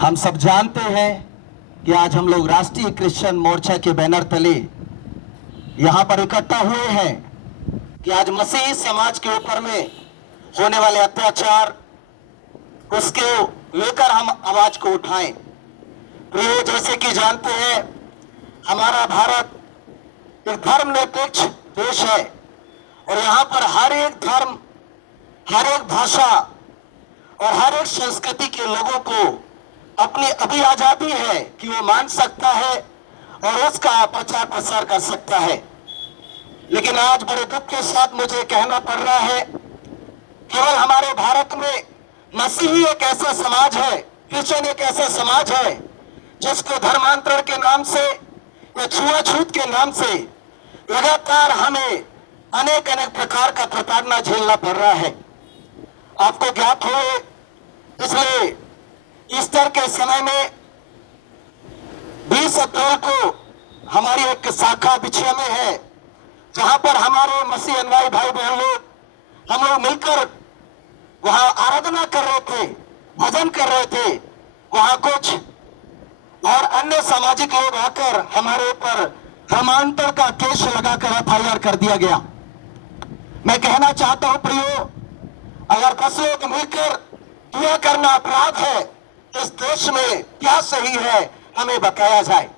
हम सब जानते हैं कि आज हम लोग राष्ट्रीय क्रिश्चियन मोर्चा के बैनर तले यहाँ पर इकट्ठा हुए हैं कि आज मसीही समाज के ऊपर में होने वाले अत्याचार उसके लेकर हम आवाज को उठाएं। प्रियो, जैसे कि जानते हैं हमारा भारत एक धर्मनिरपेक्ष देश है और यहाँ पर हर एक धर्म, हर एक भाषा और हर एक संस्कृति के लोगों को अपनी अभी आजादी है कि वो मान सकता है और उसका प्रचार प्रसार कर सकता है। लेकिन आज बड़े दुख के साथ मुझे कहना पड़ रहा है, केवल हमारे भारत में मसीही एक ऐसा समाज है, क्रिश्चियन एक ऐसा समाज है जिसको धर्मांतरण के नाम से या छुआछूत के नाम से लगातार हमें अनेक अनेक प्रकार का प्रताड़ना झेलना पड़ रहा है। आपको ज्ञात हो, इसलिए ईस्टर के समय में 20 अप्रैल को हमारी एक शाखा बिछिया में है, जहां पर हमारे मसीह अनुयायी भाई बहन लोग हम लोग मिलकर वहां आराधना कर रहे थे, भजन कर रहे थे। वहां कुछ और अन्य सामाजिक लोग आकर हमारे ऊपर धर्मांतर का केस लगाकर FIR कर दिया गया। मैं कहना चाहता हूं प्रियो, अगर 10 लोग मिलकर दुआ करना अपराध है, इस देश में क्या सही है हमें बताया जाए।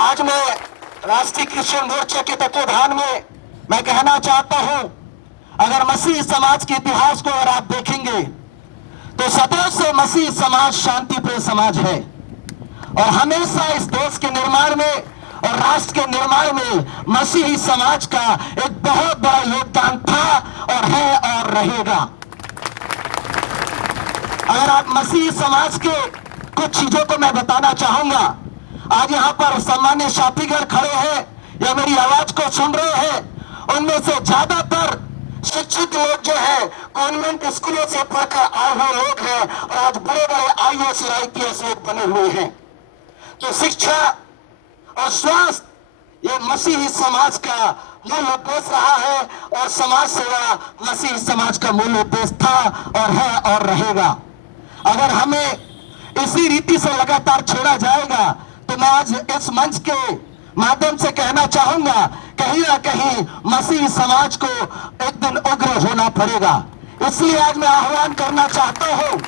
आज मैं राष्ट्रीय क्रिश्चियन मोर्चा के तत्वाधान में मैं कहना चाहता हूं, अगर मसीह समाज के इतिहास को अगर आप देखेंगे तो सदैव से मसीह समाज शांति प्रिय समाज है और हमेशा इस देश के निर्माण में और राष्ट्र के निर्माण में मसीही समाज का एक बहुत बड़ा योगदान था और है और रहेगा। अगर आप मसीही समाज के कुछ चीजों को मैं बताना चाहूंगा, आज यहाँ पर सम्मान्य साथीगण खड़े हैं या मेरी आवाज को सुन रहे हैं, उनमें से ज्यादातर शिक्षित लोग जो है कॉन्वेंट स्कूलों से पढ़कर आए हुए लोग हैं और आज बड़े बड़े IAS और IPS लोग बने हुए हैं। तो शिक्षा और स्वास्थ्य ये मसीही समाज का मूल उद्देश्य रहा है और समाज सेवा मसीही समाज का मूल उद्देश्य था और है और रहेगा। अगर हमें इसी रीति से लगातार छेड़ा जाएगा तो मैं आज इस मंच के माध्यम से कहना चाहूंगा, कहीं ना कहीं मसीही समाज को एक दिन उग्र होना पड़ेगा। इसलिए आज मैं आह्वान करना चाहता हूं,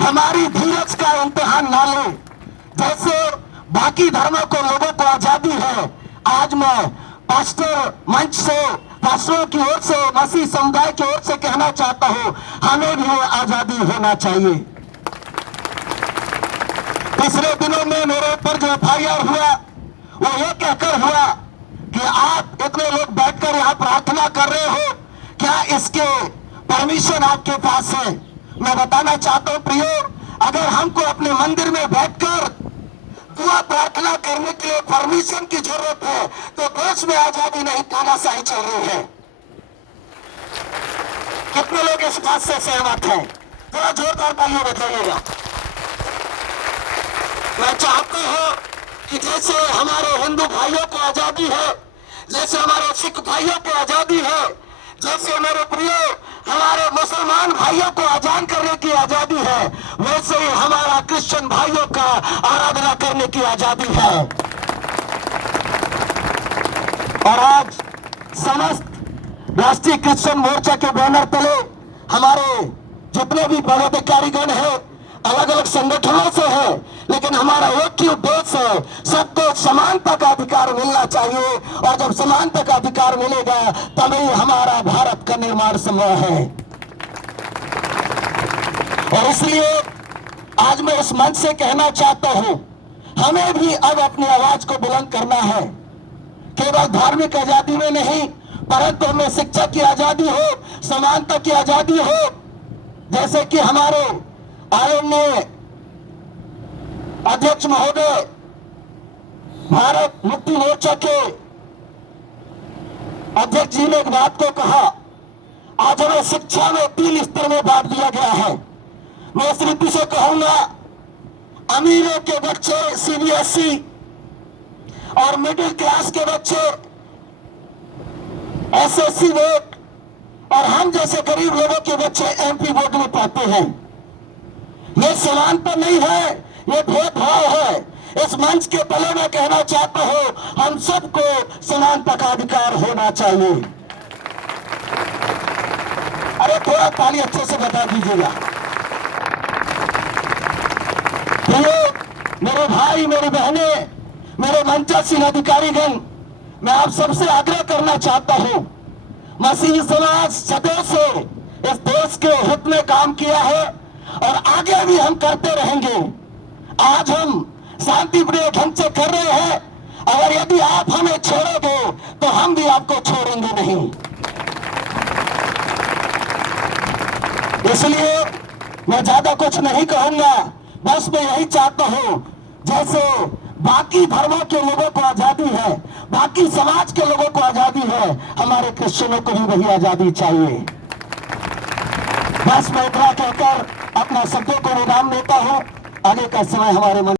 हमारी धीरज का इम्तिहान ना लें। जैसे बाकी धर्मों को लोगों को आजादी है, आज मैं पास्टर मंच से, पास्टरों की ओर से, मसीह समुदाय की ओर से कहना चाहता हूं, हमें भी वो आजादी होना चाहिए। पिछले दिनों में मेरे ऊपर जो FIR हुआ वो ये कहकर हुआ कि आप इतने लोग बैठकर यहाँ प्रार्थना कर रहे हो, क्या इसके परमिशन आपके पास है? मैं बताना चाहता हूँ प्रियो, अगर हमको अपने मंदिर में बैठकर दुआ प्रार्थना करने के लिए परमिशन की जरूरत है तो देश में आजादी नहीं, तानाशाही चल रही है। कितने लोग इस बात से सहमत हैं? थोड़ा जोरदार तालियां बजाइएगा। मैं चाहता हूं कि जैसे हमारे हिंदू भाइयों को आजादी है, जैसे हमारे सिख भाइयों को आजादी है, जैसे मेरे प्रिय हमारे मुसलमान भाइयों को अजान करने की आजादी है, वैसे ही हमारा क्रिश्चियन भाइयों का आराधना करने की आजादी है। और आज समस्त राष्ट्रीय क्रिश्चियन मोर्चा के बैनर तले हमारे जितने भी पदाधिकारीगण हैं अलग अलग संगठनों से है, लेकिन हमारा एक ही उद्देश्य है, सबको समानता का अधिकार मिलना चाहिए और जब समानता का अधिकार मिलेगा तभी हमारा भारत का निर्माण संभव है। और इसलिए आज मैं इस मंच से कहना चाहता हूं, हमें भी अब अपनी आवाज को बुलंद करना है, केवल धार्मिक आजादी में नहीं परंतु हमें शिक्षा की आजादी हो, समानता की आजादी हो। जैसे कि हमारे आदरणीय अध्यक्ष महोदय भारत मुक्ति मोर्चा के अध्यक्ष जी ने एक बात को कहा, आज हमें शिक्षा में 3 स्तर में बांट दिया गया है। मैं इस रीति से कहूंगा, अमीरों के बच्चे CBSE और मिडिल क्लास के बच्चे SSC बोर्ड और हम जैसे गरीब लोगों धर्मों के बच्चे एमपी वोट में पाते हैं। ये समानता नहीं है, ये भेदभाव है। इस मंच के तले में कहना चाहता हूं, हम सबको समानता का अधिकार होना चाहिए। अरे थोड़ा ताली अच्छे से बता दीजिएगा। मेरे भाई, मेरी बहनें, मेरे मंचासीन अधिकारीगण, मैं आप सबसे आग्रह करना चाहता हूं, मसीही समाज सदैव से इस देश के हित में काम किया है और आगे भी हम करते रहेंगे। आज हम शांतिप्रिय ढंग से कर रहे हैं, अगर यदि आप हमें छोड़ोगे तो हम भी आपको छोड़ेंगे नहीं। इसलिए मैं ज्यादा कुछ नहीं कहूंगा, बस मैं यही चाहता हूं, जैसे बाकी धर्मों के लोगों को आजादी है, बाकी समाज के लोगों को आजादी है, हमारे क्रिश्चियनों को भी वही आजादी चाहिए। बस मैं इतना कहकर अपना शब्दों को विराम देता हूं। आगे का समय हमारे मन